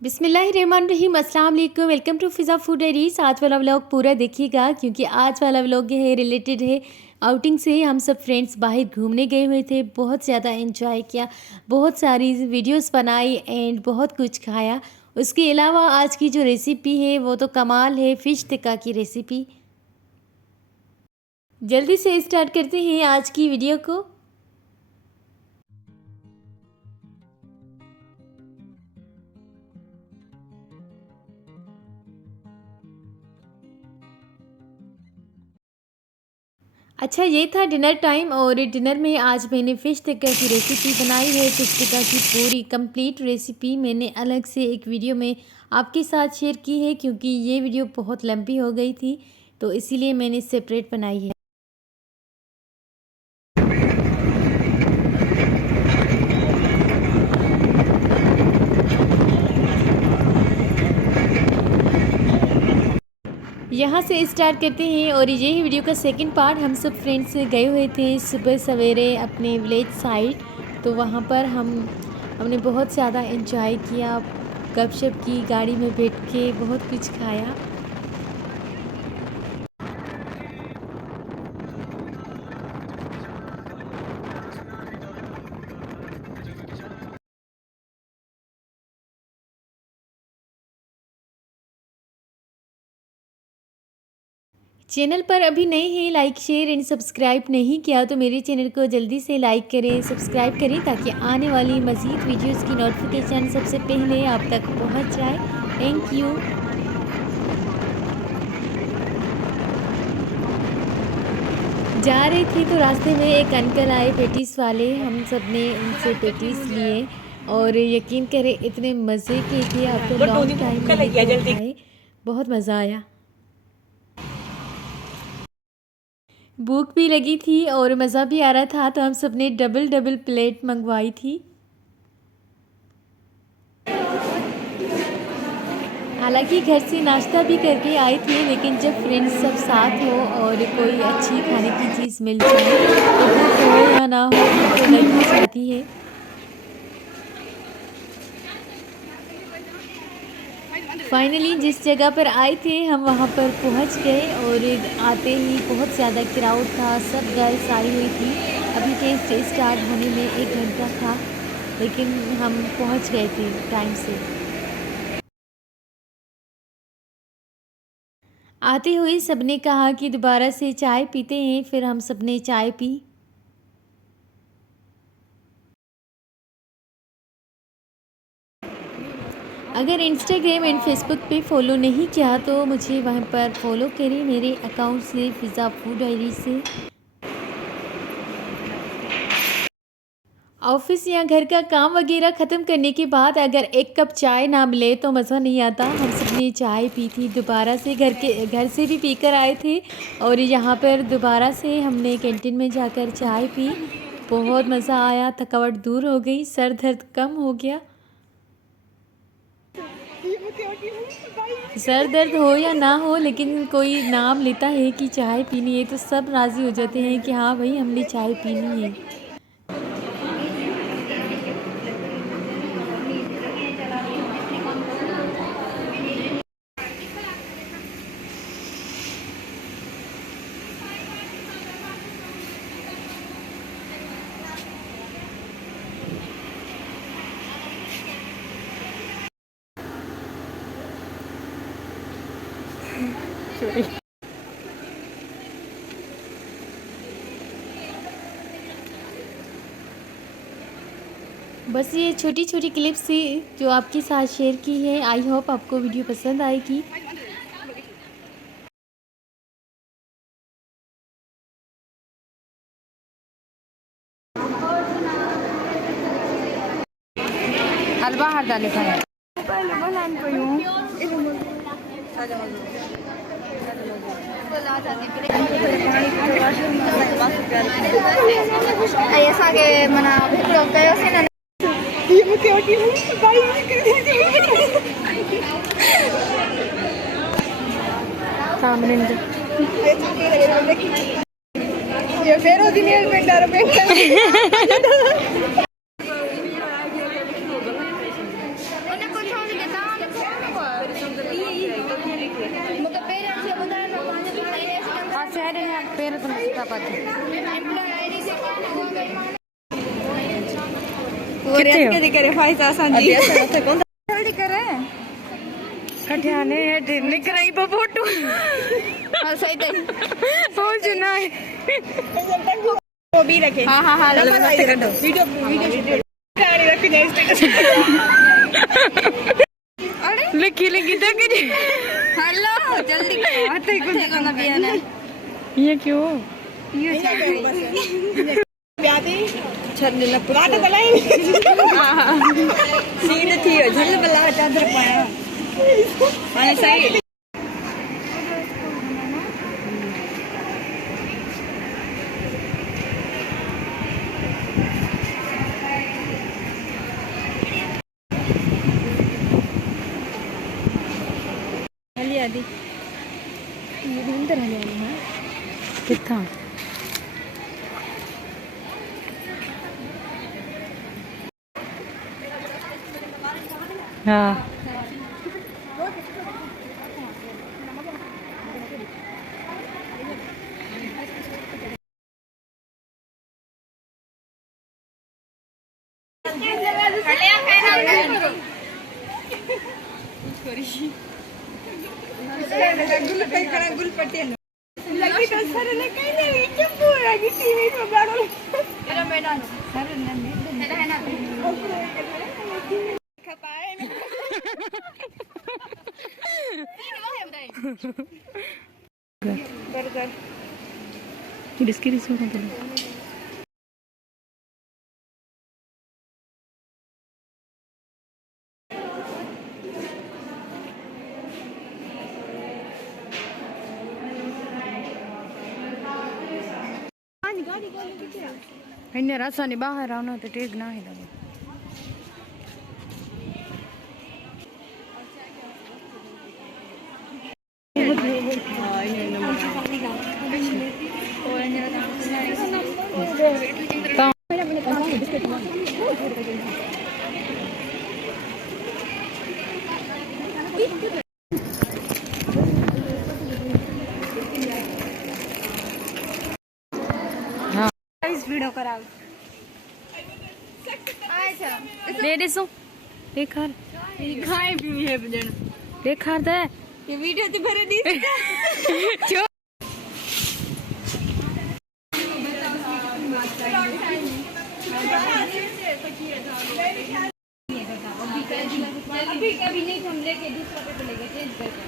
बिस्मिल्लाहिर्रहमानिर्रहीम, अस्सलाम वालेकुम। Welcome to Fiza food diaries. आज वाला व्लॉग पूरा देखिएगा क्योंकि आज वाला व्लॉग है रिलेटेड है आउटिंग से। हम सब फ्रेंड्स बाहर घूमने गए हुए थे, बहुत ज़्यादा एंजॉय किया, बहुत सारी वीडियोस बनाई एंड बहुत कुछ खाया। उसके अलावा आज की जो रेसिपी है वो तो कमाल है, फ़िश टिक्का की रेसिपी। जल्दी से स्टार्ट करते हैं आज की वीडियो को। अच्छा, ये था डिनर टाइम और डिनर में आज मैंने फ़िश टिक्का की रेसिपी बनाई है। फ़िश टिक्का की पूरी कंप्लीट रेसिपी मैंने अलग से एक वीडियो में आपके साथ शेयर की है क्योंकि ये वीडियो बहुत लंबी हो गई थी, तो इसीलिए मैंने सेपरेट बनाई है। यहाँ से स्टार्ट करते हैं और यही वीडियो का सेकंड पार्ट। हम सब फ्रेंड्स गए हुए थे सुबह सवेरे अपने विलेज साइड, तो वहाँ पर हमने बहुत ज़्यादा एंजॉय किया, गपशप की, गाड़ी में बैठ के बहुत कुछ खाया। चैनल पर अभी नए हैं, लाइक शेयर एंड सब्सक्राइब नहीं किया तो मेरे चैनल को जल्दी से लाइक करें, सब्सक्राइब करें ताकि आने वाली मज़ीद वीडियोस की नोटिफिकेशन सबसे पहले आप तक पहुंच जाए। Thank you. जा रहे थे तो रास्ते में एक अंकल आए पेटीज वाले, हम सब ने उनसे पेटीज लिए और यकीन करें इतने मज़े के थे, आपको लॉन्ग टाइम में खाए, बहुत मज़ा आया। भूख भी लगी थी और मज़ा भी आ रहा था, तो हम सब ने डबल डबल प्लेट मंगवाई थी। हालांकि घर से नाश्ता भी करके आए थे, लेकिन जब फ्रेंड्स सब साथ हो और कोई अच्छी खाने की चीज़ मिल जाए तो भूख हो या ना हो भूख तो लग ही जाती है। फाइनली जिस जगह पर आए थे हम वहाँ पर पहुँच गए और आते ही बहुत ज़्यादा क्राउड था, सब गर्ल्स आई हुई थी। अभी टेस्ट स्टार्ट होने में 1 घंटा था, लेकिन हम पहुँच गए थे टाइम से। आते हुए सबने कहा कि दोबारा से चाय पीते हैं, फिर हम सबने चाय पी। अगर इंस्टाग्राम एंड फेसबुक पे फॉलो नहीं किया तो मुझे वहाँ पर फॉलो करें, मेरे अकाउंट से फिज़ा फूड डायरी से। ऑफिस या घर का काम वगैरह ख़त्म करने के बाद अगर 1 कप चाय ना मिले तो मज़ा नहीं आता। हम सब ने चाय पी थी, दोबारा से घर से भी पीकर आए थे और यहाँ पर दोबारा से हमने कैंटीन में जाकर चाय पी। बहुत मज़ा आया, थकावट दूर हो गई, सर दर्द कम हो गया। सर दर्द हो या ना हो, लेकिन कोई नाम लेता है कि चाय पीनी है तो सब राज़ी हो जाते हैं कि हाँ भाई हमने चाय पीनी है। बस ये छोटी छोटी क्लिप्स थी जो आपके साथ शेयर की है। आई होप आपको वीडियो पसंद आएगी। हलवा हर डाले खाए ऐसा के मना लोग गए से ना सामने ये फेर होती नहीं बेटा बेटा वो रेत के करे फायदा संजी अभी कौन जल्दी करे कठियाने है ढेरने कराई पर फोटो हां सही तो पहुंच ना है वो भी रखे हां वीडियो गाड़ी रख दे स्टेटस अरे लिखी तक हेलो जल्दी हाथे को ना बिया ने ये क्यों ये ब्यादी छल्ले न पुराट बलाई सीन थी झल बला चादर पाया माने सही हली आदि ये भी अंदर हले हां कितना हाँ बर्गर इसकी रिसीव कर लो इन्हें रास्ता बाहर आना तो टेक ना ही लगे वीडियो कराओ लेडीज देखार खाए भी है बजन देखार दे ये वीडियो तो भरे दी अभी कभी नहीं हम लेके दूसरा पे लेके चेंज करके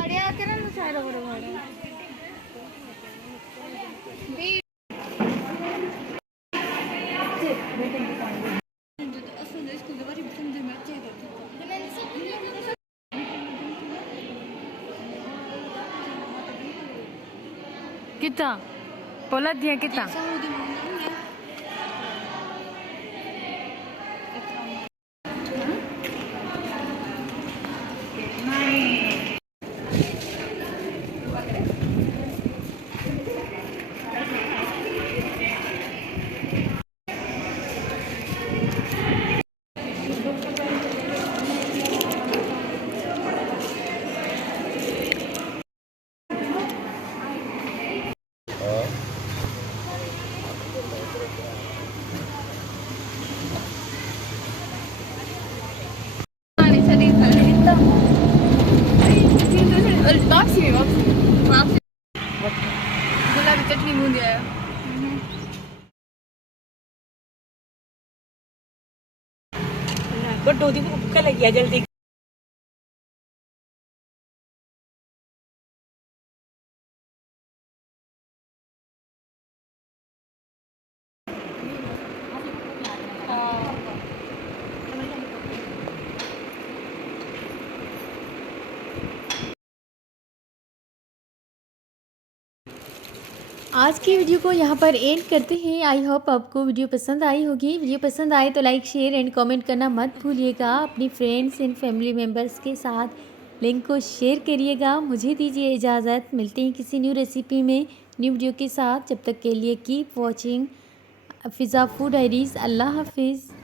अरे आके ना सारा बड़ा कितना बोला दिया कितना गुलाबी चटनी बूंदी आया बट दो दिन भूख लगी है जल्दी आज की वीडियो को यहाँ पर एंड करते हैं। आई होप आपको वीडियो पसंद आई होगी। वीडियो पसंद आए तो लाइक शेयर एंड कमेंट करना मत भूलिएगा। अपनी फ्रेंड्स एंड फैमिली मेम्बर्स के साथ लिंक को शेयर करिएगा। मुझे दीजिए इजाज़त, मिलते हैं किसी न्यू रेसिपी में न्यू वीडियो के साथ। जब तक के लिए कीप वॉचिंग फिज़ा फूड डायरीज़। अल्लाह हाफिज़।